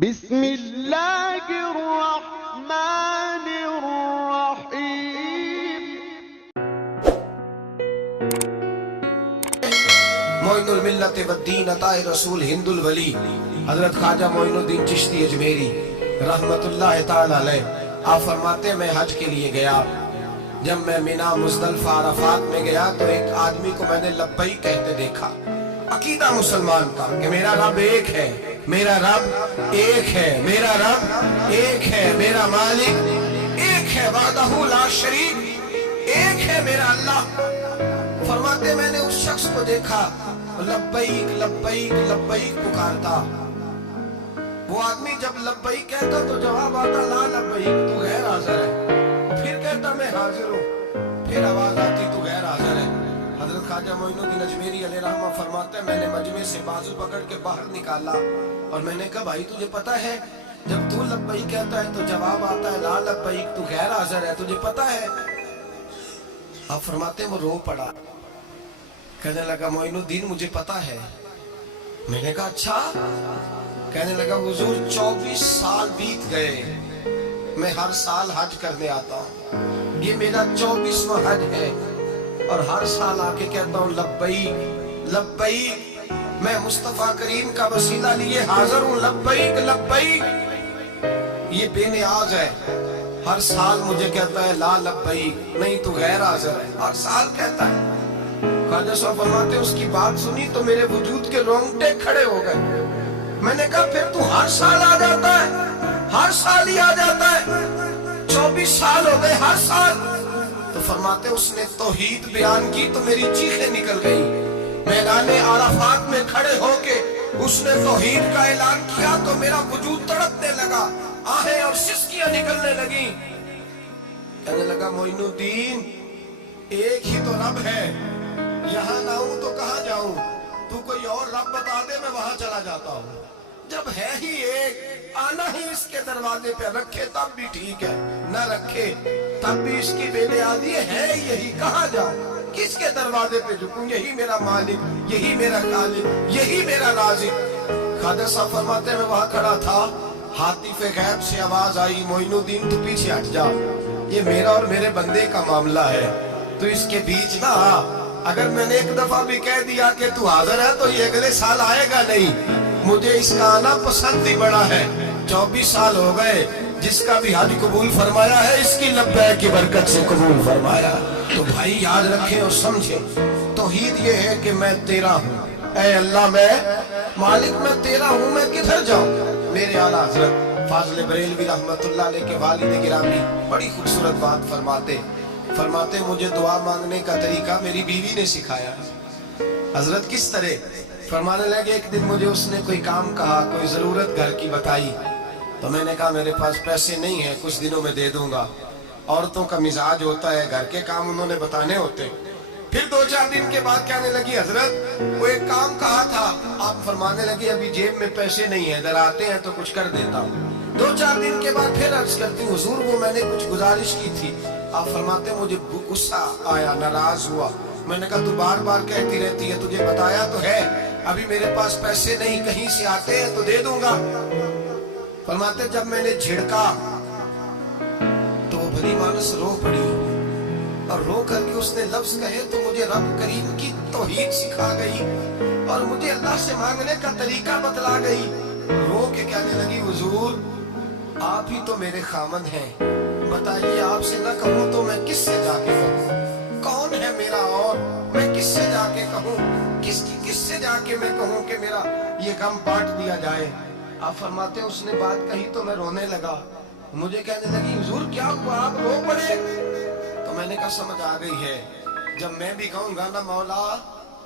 بسم اللہ الرحمن الرحیم۔ معین الملت والدین عطا رسول ہند الولی حضرت خواجہ معین الدین چشتی اجمیری رحمت اللہ تعالی علیہ، آپ فرماتے ہیں میں حج کے لیے گیا، جب میں مینا مزدلفہ عرفات میں گیا تو ایک آدمی کو میں نے لبیک کہتے دیکھا۔ عقیدہ مسلمان کا کہ میرا رب ایک ہے، میرا رب ایک ہے، میرا رب ایک ہے، میرا مالک ایک ہے، وحدہ لا شریک ایک ہے میرا اللہ۔ فرماتے میں نے اس شخص کو دیکھا لبیک لبیک لبیک پکارتا۔ وہ آدمی جب لبیک کہتا تو جواب آتا لا لبیک، تو غیر حاضر ہے۔ پھر کہتا میں حاضر ہوں، پھر آواز آتی تو غیر حاضر ہے۔ حضرت خواجہ معین الدین اجمیری علیہ رحمہ فرماتے ہیں میں نے مجمع سے بازو پکڑ کے باہر نکالا اور میں نے کہا بھائی تجھے پتا ہے جب تو لبیک کہتا ہے تو جواب آتا ہے لا لبیک، تو غیر حاضر ہے، تجھے پتا ہے؟ آپ فرماتے ہیں وہ رو پڑا، کہنے لگا معین الدین مجھے پتا ہے۔ میں نے کہا اچھا؟ کہنے لگا حضور 24 سال بیت گئے، میں ہر سال حج کرنے آتا ہوں، یہ میرا 24واں حج ہے، اور ہر سال آ کے کہتا ہوں لبیک لبیک، میں مصطفیٰ کریم کا وسیلہ لیے حاضر ہوں، لبیک لبیک۔ یہ بے نیاز ہے، ہر سال مجھے کہتا ہے لا لبیک، نہیں تو غیر حاضر ہے، ہر سال کہتا ہے۔ خواجہ صاحب فرماتے ہیں اس کی بات سنی تو میرے وجود کے رونگٹے کھڑے ہو گئے۔ میں نے کہا پھر تو ہر سال آ جاتا ہے، ہر سال ہی آ جاتا ہے، 24 سال ہو گئے ہر سال۔ تو فرماتے اس نے توحید بیان کی تو میری چیخیں نکل گئی، میدان عرفات میں کھڑے ہو کے اس نے توحید کا اعلان کیا تو میرا وجود تڑپنے لگا، آہیں اور سسکیاں نکلنے لگیں۔ کہنے لگا معین الدین ایک ہی تو رب ہے، یہاں نہ ہوں تو کہاں جاؤں، تو کوئی اور رب بتا دے میں وہاں چلا جاتا ہوں، جب ہے ہی ایک آنا ہی اس کے دروازے پہ، رکھے تب بھی ٹھیک ہے، نہ رکھے تب بھی اس کی بے نیازی ہے یہی، کہاں جاؤں کس کے دروازے پہ جھکوں، یہی میرا مالک، یہی میرا خالق، یہی میرا رازق۔ خواجہ صاحب فرماتے ہیں میں وہاں کھڑا تھا، ہاتف غیب سے آواز آئی معین الدین تو پیچھے ہٹ جا، یہ میرا اور میرے بندے کا معاملہ ہے، تو اس کے بیچ نہ آ، اگر میں نے ایک دفعہ بھی کہہ دیا کہ تو حاضر ہے تو یہ اگلے سال آئے گا نہیں، مجھے اس کا آنا پسند ہی بڑا ہے۔ 24 سال ہو گئے، جس کا بھی حج قبول فرمایا ہے اس کی لبیک کی برکت سے قبول فرمایا۔ تو بھائی یاد رکھیں اور سمجھیں، توحید یہ ہے کہ میں تیرا ہوں، اے اللہ میں مالک میں تیرا ہوں، میں کدھر جاؤں؟ میرے اعلیٰ حضرت فاضل بریلوی رحمت اللہ علیہ کے والد گرامی بڑی خوبصورت بات فرماتے مجھے دعا مانگنے کا طریقہ میری بیوی نے سکھایا۔ حضرت کس طرح؟ فرمانے لگے ایک دن مجھے اس نے کوئی کام کہا، کوئی ضرورت گھر کی بتائی، تو میں نے کہا میرے پاس پیسے نہیں ہیں، کچھ دنوں میں دے دوں گا۔ عورتوں کا مزاج ہوتا ہے، گھر کے کام انہوں نے بتانے ہوتے۔ پھر 2-4 دن کے بعد کہنے لگی حضرت وہ ایک کام کہا تھا، آپ فرمانے لگے ابھی جیب میں پیسے نہیں ہیں، ادھر آتے ہیں تو کچھ کر دیتا ہوں۔ 2-4 دن کے بعد پھر عرض کرتی ہوں حضور وہ میں نے کچھ گزارش کی تھی، آپ فرماتے ہیں مجھے غصہ آیا، ناراض ہوا، میں نے کہا تو بار بار کہتی رہتی ہے، تجھے بتایا تو ہے ابھی میرے پاس پیسے نہیں، کہیں سے آتے ہیں تو دے دوں گا۔ فرماتے جب میں نے جھڑکا تو وہ بھلی مانس رو پڑی، اور رو کر کے اس نے لفظ کہے تو مجھے رب کریم کی توحید سکھا گئی اور مجھے اللہ سے مانگنے کا طریقہ بتلا گئی۔ رو کے کہنے لگی حضور آپ ہی تو میرے خامن ہیں، بتائیے آپ سے نہ کہوں تو میں کس سے جا کے کہوں، کون ہے میرا اور میں کس سے جا کے کہوں، کس سے جا کے میں کہوں کہ میرا یہ غم بانٹ دیا جائے۔ آپ فرماتے ہیں اس نے بات کہی تو میں رونے لگا، مجھے کہنے لگی حضور کیا ہوا آپ رو پڑے؟ تو میں نے کہا سمجھ آ گئی ہے، جب میں بھی کہوں گا نا مولا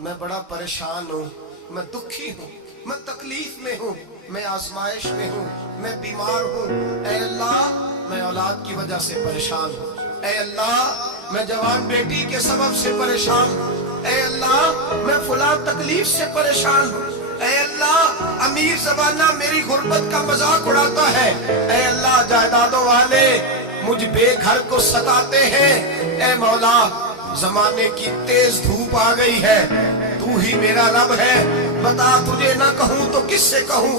میں بڑا پریشان ہوں، میں دکھی ہوں، میں تکلیف میں ہوں، میں آزمائش میں ہوں، میں بیمار ہوں، اے اللہ میں اولاد کی وجہ سے پریشان ہوں، اے اللہ میں جوان بیٹی کے سبب سے پریشان ہوں، اے اللہ میں فلاں تکلیف سے پریشان ہوں، اے اللہ امیر زبانہ میری غربت کا مذاق اڑاتا ہے، اے اللہ جائیدادوں والے مجھ بے گھر کو ستاتے ہیں، اے مولا زمانے کی تیز دھوپ آ گئی ہے، تو ہی میرا رب ہے، بتا تجھے نہ کہوں تو کس سے کہوں،